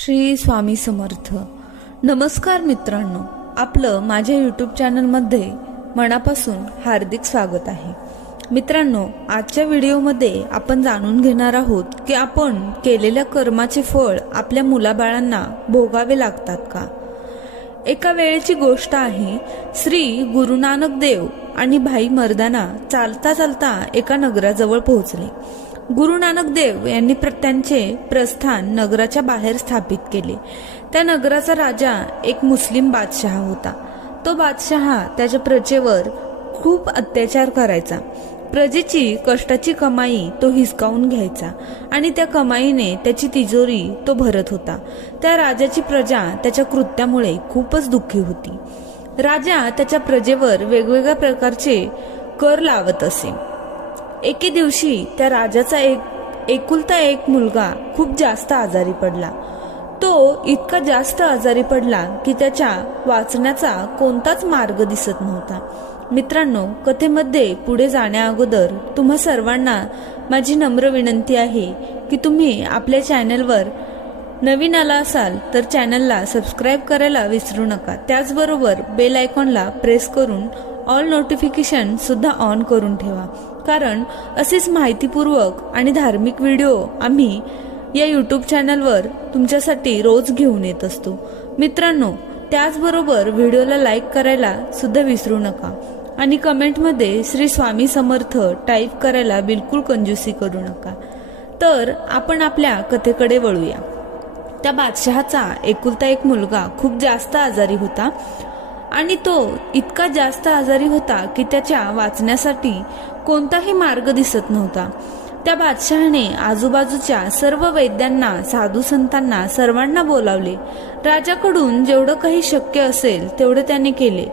श्री स्वामी समर्थ. नमस्कार मित्रांनो, आपलं माझ्या यूट्यूब चॅनलमध्ये मनापासून हार्दिक स्वागत आहे. मित्रांनो, आजच्या व्हिडिओमध्ये आपण जाणून घेणार आहोत की आपण केलेल्या कर्माचे फळ आपल्या मुलाबाळांना भोगावे लागतात का. एका वेळेची गोष्ट आहे. श्री गुरु नानक देव आणि भाई मर्दाना चालता चालता एका नगराजवळ पोहोचले. गुरु नानक देव यांनी त्यांचे प्रस्थान नगराच्या बाहेर स्थापित केले. त्या नगराचा राजा एक मुस्लिम बादशहा होता. तो बादशहा त्याच्या प्रजेवर खूप अत्याचार करायचा. प्रजेची कष्टाची कमाई तो हिसकावून घ्यायचा आणि त्या कमाईने त्याची तिजोरी तो भरत होता. त्या राजाची प्रजा त्याच्या कृत्यामुळे खूपच दुःखी होती. राजा त्याच्या प्रजेवर वेगवेगळ्या प्रकारचे कर लावत असे. एके दिवशी त्या राजाचा एकुलता एक मुलगा खूप जास्त आजारी पडला. तो इतका जास्त आजारी पडला की त्याच्या वाचण्याचा कोणताच मार्ग दिसत नव्हता. मित्रांनो, कथेमध्ये पुढे जाण्या अगोदर तुम्हा सर्वांना माझी नम्र विनंती आहे की तुम्ही आपल्या चॅनलवर नवीन आला असाल तर चॅनलला सबस्क्राईब करायला विसरू नका. त्याचबरोबर बेल आयकॉनला प्रेस करून ऑल नोटिफिकेशन सुद्धा ऑन करून ठेवा, कारण असेच माहितीपूर्वक आणि धार्मिक व्हिडिओ आम्ही या यूट्यूब चॅनलवर तुमच्यासाठी रोज घेऊन येत असतो. मित्रांनो, त्याचबरोबर व्हिडिओला लाईक करायला सुद्धा विसरू नका आणि कमेंटमध्ये श्री स्वामी समर्थ टाईप करायला बिलकुल कंजूसी करू नका. तर आपण आपल्या कथेकडे वळूया. त्या बादशहाचा एकुलता एक मुलगा खूप जास्त आजारी होता आणि तो इतका जास्त आजारी होता की त्याच्या वाचण्यासाठी कोणताही मार्ग दिसत नव्हता. त्या बादशहाने आजूबाजूच्या सर्व वैद्यांना, साधू संतांना सर्वांना बोलावले. राजाकडून जेवढं काही शक्य असेल तेवढे त्याने केले,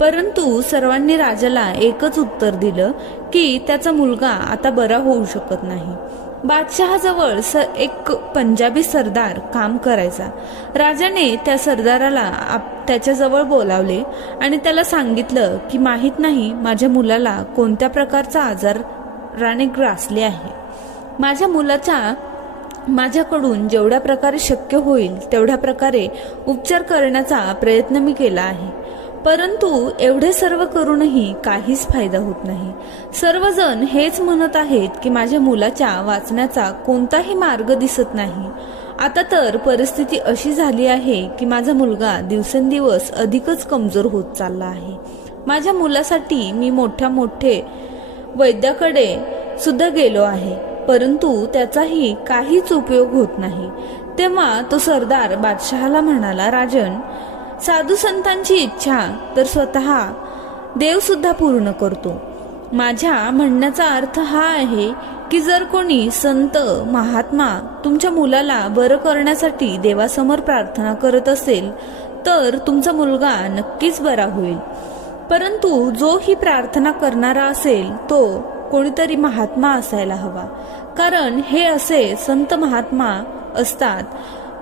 परंतु सर्वांनी राजाला एकच उत्तर दिलं की त्याचा मुलगा आता बरा होऊ शकत नाही. बादशहाजवळ एक पंजाबी सरदार काम करायचा. राजाने त्या सरदाराला त्याच्याजवळ बोलावले आणि त्याला सांगितलं की माहित नाही माझ्या मुलाला कोणत्या प्रकारचा आजाराने ग्रासले आहे. माझ्या मुलाचा माझ्याकडून जेवढ्या प्रकारे शक्य होईल तेवढ्या प्रकारे उपचार करण्याचा प्रयत्न मी केला आहे, परंतु एवढे सर्व करूनही काहीच फायदा होत नाही. सर्वजण हेच म्हणत आहेत की माझ्या मुलाच्या वाचण्याचा कोणताही मार्ग दिसत नाही. आता तर परिस्थिती अशी झाली आहे की माझा मुलगा दिवसेंदिवस अधिकच कमजोर होत चालला आहे. माझ्या मुलासाठी मी मोठे वैद्याकडे सुद्धा गेलो आहे, परंतु त्याचाही काहीच उपयोग होत नाही. तेव्हा तो सरदार बादशहाला म्हणाला, राजन, साधू संतांची इच्छा तर स्वतः देव सुद्धा पूर्ण करतो. माझ्या म्हणण्याचा अर्थ हा आहे की जर कोणी संत महात्मा तुमच्या मुलाला बरं करण्यासाठी देवासमोर प्रार्थना करत असेल तर तुमचा मुलगा नक्कीच बरा होईल. परंतु जो ही प्रार्थना करणारा असेल तो कोणीतरी महात्मा असायला हवा, कारण हे असे संत महात्मा असतात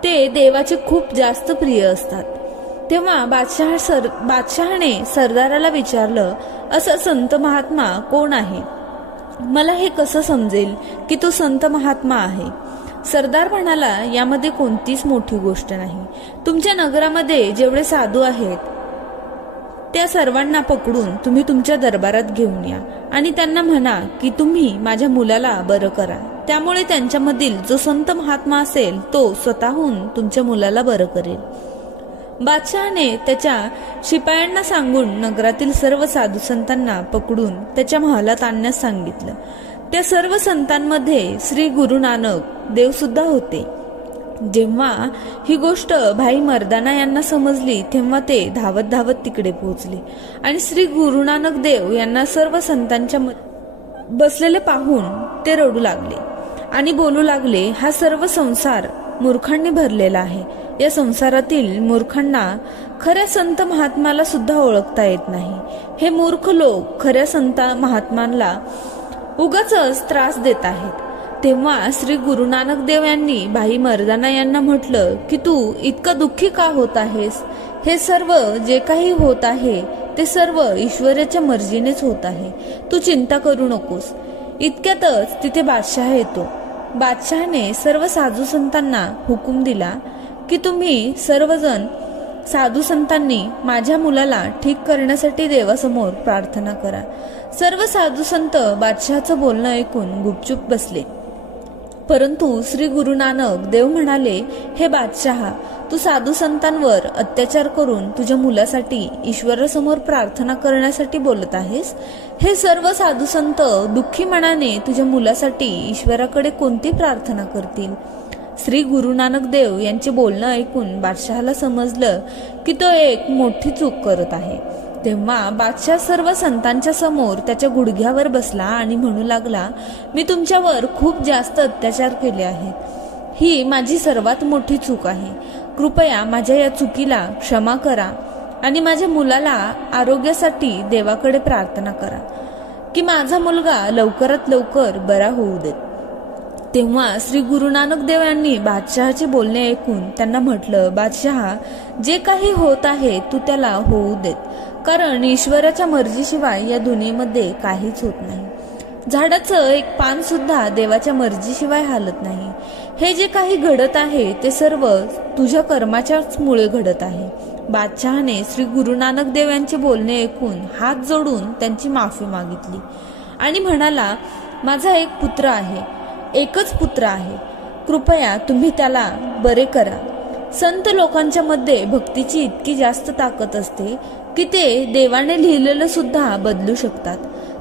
ते देवाचे खूप जास्त प्रिय असतात. तेव्हा बादशहाने सरदाराला विचारलं, असं संत महात्मा कोण आहे? मला हे कसं समजेल की तो संत महात्मा आहे? सरदार म्हणाला, यामध्ये कोणतीच मोठी गोष्ट नाही. तुमच्या नगरामध्ये जेवढे साधू आहेत त्या सर्वांना पकडून तुम्ही तुमच्या दरबारात घेऊन या आणि त्यांना म्हणा की तुम्ही माझ्या मुलाला बरं करा. त्यामुळे त्यांच्यामधील जो संत महात्मा असेल तो स्वतःहून तुमच्या मुलाला बरं करेल. बादशहाने त्याच्या शिपायांना सांगून नगरातील सर्व साधू संतांना पकडून त्याच्या महालात आणण्यास सांगितलं. त्या सर्व संतांमध्ये श्री गुरु नानक देव सुद्धा होते. जेव्हा ही गोष्ट भाई मर्दाना यांना समजली तेव्हा ते धावत धावत तिकडे पोहोचले आणि श्री गुरु नानक देव यांना सर्व संतांच्या बसलेले पाहून ते रडू लागले आणि बोलू लागले, हा सर्व संसार मूर्खांनी भरलेला आहे. या संसारातील मूर्खांना खऱ्या संत महात्माला सुद्धा ओळखता येत नाही. हे मूर्ख लोक खऱ्या संत महात्मांना उगाचच त्रास देत आहेत. तेव्हा श्री गुरु नानक देव यांनी भाई मर्दाना यांना म्हटलं की तू इतका दुःखी का होत आहेस? हे सर्व जे काही होत आहे ते सर्व ईश्वराच्या मर्जीनेच होत आहे. तू चिंता करू नकोस. इतक्यातच तिथे बादशहा येतो. बादशहाने सर्व साधू संतांना हुकूम दिला की तुम्ही सर्वजण साधू संतांनी माझ्या मुलाला ठीक करण्यासाठी देवासमोर प्रार्थना करा. सर्व साधू संत बादशहाचं बोलणं ऐकून गुपचूप बसले. परंतु श्री गुरु नानक देव म्हणाले, हे बादशहा, तू साधू संतांवर अत्याचार करून तुझ्या मुलासाठी ईश्वरासमोर प्रार्थना करण्यासाठी बोलत आहेस. हे सर्व साधू संत दुःखी मनाने तुझ्या मुलासाठी ईश्वराकडे कोणती प्रार्थना करतील? श्री गुरु नानक देव यांचे बोलणं ऐकून बादशहाला समजलं की तो एक मोठी चूक करत आहे. तेव्हा बादशाह सर्व संतांच्या समोर त्याच्या गुडघ्यावर बसला आणि म्हणू लागला, मी तुमच्यावर खूप जास्त अत्याचार केले आहेत. ही माझी सर्वात मोठी चूक आहे. कृपया माझ्या या चुकीला क्षमा करा आणि माझ्या मुलाला आरोग्यासाठी देवाकडे प्रार्थना करा की माझा मुलगा लवकरात लवकर बरा होऊ देत. तेव्हा श्री गुरु नानक देव यांनी बादशहाचे बोलणे ऐकून त्यांना म्हटलं, बादशहा, जे काही होत आहे तू त्याला होऊ देत, कारण ईश्वराच्या मर्जीशिवाय या दुनियेमध्ये काहीच होत नाही. झाडाचं एक पान सुद्धा देवाच्या मर्जीशिवाय हालत नाही. हे जे काही घडत आहे ते सर्व तुझ्या कर्माच्याच मुळे घडत आहे. बादशहाने श्री गुरु नानक देव यांचे बोलणे ऐकून हात जोडून त्यांची माफी मागितली आणि म्हणाला, माझा एक पुत्र आहे, एकच पुत्र आहे. कृपया तुम्ही त्याला बरे करा. संत लोकांच्या मध्ये भक्तीची इतकी जास्त ताकद असते की ते देवाने लिहिलेलं सुद्धा बदलू शकतात.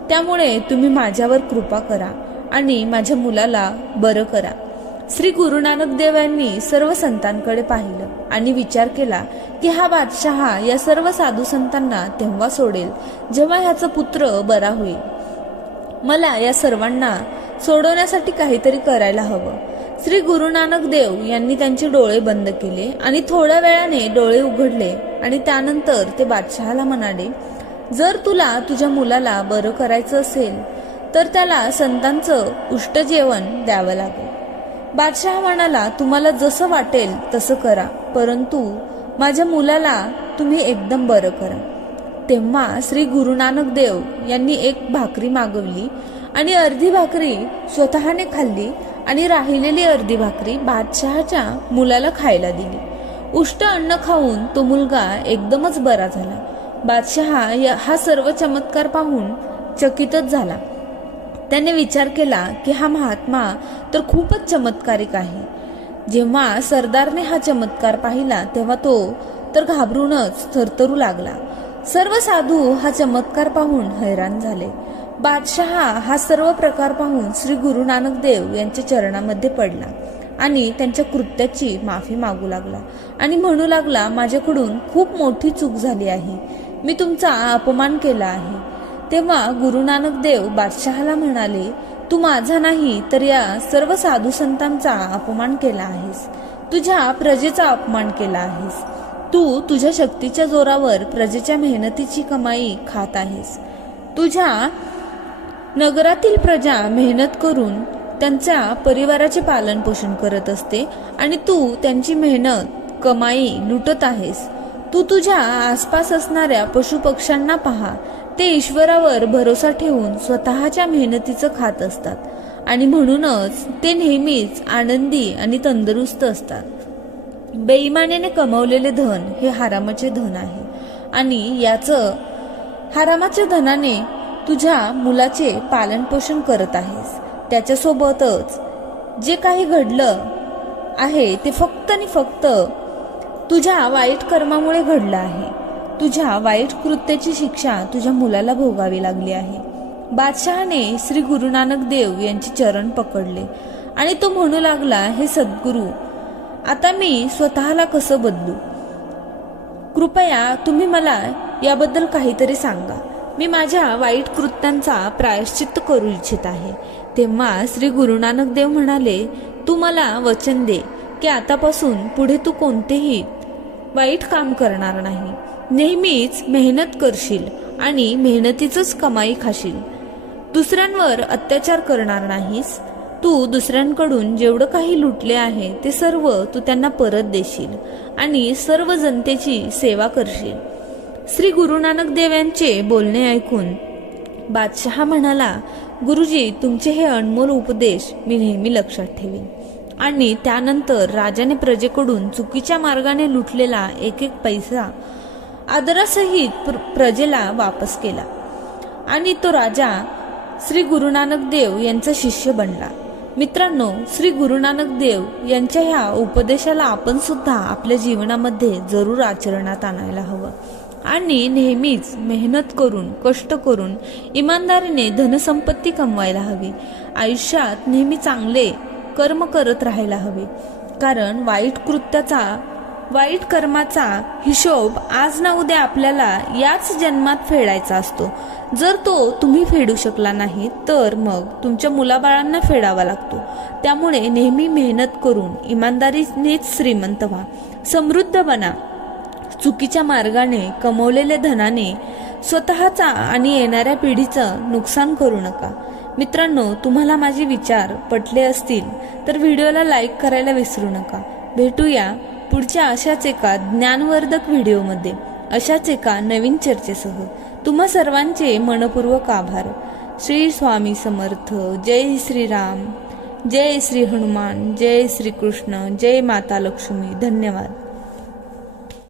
त्यामुळे तुम्ही माझ्यावर कृपा करा आणि माझ्या मुलाला बरं करा. श्री गुरु नानक देव यांनी सर्व संतांकडे पाहिलं आणि विचार केला की हा बादशहा या सर्व साधू संतांना तेव्हा सोडेल जेव्हा ह्याचा पुत्र बरा होईल. मला या सर्वांना सोडवण्यासाठी काहीतरी करायला हवं. श्री गुरु नानक देव यांनी त्यांचे डोळे बंद केले आणि थोड्या वेळाने डोळे उघडले आणि त्यानंतर ते बादशहाला म्हणाले, जर तुला तुझ्या मुलाला बरं करायचं असेल तर त्याला संतांचं उष्ट जेवण द्यावं लागेल. बादशहा म्हणाला, तुम्हाला जसं वाटेल तसं करा, परंतु माझ्या मुलाला तुम्ही एकदम बरं करा. तेव्हा श्री गुरु नानक देव यांनी एक भाकरी मागवली आणि अर्धी भाकरी स्वतःने खाल्ली आणि राहिलेली अर्धी भाकरी बादशहाच्या मुलाला खायला दिली. उष्ट अन्न खाऊन तो मुलगा एकदमच बरा झाला. बादशहा हा सर्व चमत्कार पाहून चकितच झाला. त्याने विचार केला की हा महात्मा तर खूपच चमत्कारिक आहे. जेव्हा सरदारने हा चमत्कार पाहिला तेव्हा तो तर घाबरूनच थरथरू लागला. सर्व साधू हा चमत्कार पाहून हैराण झाले. बादशहा हा सर्व प्रकार पाहून श्री गुरु नानक देव यांच्या चरणामध्ये पडला आणि त्यांच्या कृत्याची माफी मागू लागला आणि म्हणू लागला, माझ्याकडून खूप मोठी चूक झाली आहे. मी तुमचा अपमान केला आहे. तेव्हा गुरु नानक देव बादशहाला म्हणाले, तू माझा नाही तर या सर्व साधू संतांचा अपमान केला आहेस. तुझ्या प्रजेचा अपमान केला आहेस. तू तुझ्या शक्तीच्या जोरावर प्रजेच्या मेहनतीची कमाई खात आहेस. तुझ्या नगरातील प्रजा मेहनत करून त्यांच्या परिवाराचे पालन पोषण करत असते आणि तू त्यांची मेहनत कमाई लुटत आहेस. तू तुझ्या आसपास असणाऱ्या पशुपक्ष्यांना पहा, ते ईश्वरावर भरोसा ठेवून स्वतःच्या मेहनतीचं खात असतात आणि म्हणूनच ते नेहमीच आनंदी आणि तंदुरुस्त असतात. बेईमानीने कमवलेले धन हे हरामाचे धन आहे आणि याचं हरामाच्या धनाने तुझ्या मुलाचे पालन पोषण करत आहेस. त्याच्यासोबतच जे काही घडलं आहे ते फक्त आणि फक्त तुझ्या वाईट कर्मामुळे घडलं आहे. तुझ्या वाईट कृत्याची शिक्षा तुझ्या मुलाला भोगावी लागली आहे. बादशहाने श्री गुरु नानक देव यांचे चरण पकडले आणि तो म्हणू लागला, हे सद्गुरू, आता मी स्वतःला कसं बदलू? कृपया तुम्ही मला याबद्दल काहीतरी सांगा. मी माझ्या वाईट कृत्यांचा प्रायश्चित्त करू इच्छित आहे. तेव्हा श्री गुरु नानक देव म्हणाले, तू मला वचन दे की आतापासून पुढे तू कोणतेही वाईट काम करणार नाही. नेहमीच मेहनत करशील आणि मेहनतीचंच कमाई खाशील. दुसऱ्यांवर अत्याचार करणार नाहीस. तू दुसऱ्यांकडून जेवढं काही लुटले आहे ते सर्व तू त्यांना परत देशील आणि सर्व जनतेची सेवा करशील. श्री गुरु नानक देव यांचे बोलणे ऐकून बादशहा म्हणाला, गुरुजी, तुमचे हे अनमोल उपदेश मी नेहमी लक्षात ठेवीन. आणि त्यानंतर राजाने प्रजेकडून चुकीच्या मार्गाने लुटलेला एक एक पैसा आदरासहित प्रजेला वापस केला आणि तो राजा श्री गुरु नानक देव यांचा शिष्य बनला. मित्रांनो, श्री गुरु नानक देव यांच्या ह्या उपदेशाला आपण सुद्धा आपल्या जीवनामध्ये जरूर आचरणात आणायला हवं आणि नेहमीच मेहनत करून, कष्ट करून, इमानदारीने धनसंपत्ती कमवायला हवी. आयुष्यात नेहमी चांगले कर्म करत राहायला हवे, कारण वाईट कर्माचा हिशोब आज ना उद्या आपल्याला याच जन्मात फेडायचा असतो. जर तो तुम्ही फेडू शकला नाही तर मग तुमच्या मुलाबाळांना फेडावा लागतो. त्यामुळे नेहमी मेहनत करून इमानदारीनेच श्रीमंत व्हा, समृद्ध बना. चुकीच्या मार्गाने कमवलेल्या धनाने स्वतःचा आणि येणाऱ्या पिढीचं नुकसान करू नका. मित्रांनो, तुम्हाला माझे विचार पटले असतील तर व्हिडिओला लाईक करायला विसरू नका. भेटूया पुढच्या अशाच एका ज्ञानवर्धक व्हिडिओमध्ये, अशाच एका नवीन चर्चेसह. तुम्हा सर्वांचे मनपूर्वक आभार. श्री स्वामी समर्थ. जय श्रीराम, जय श्री हनुमान, जय श्री कृष्ण, जय माता लक्ष्मी. धन्यवाद.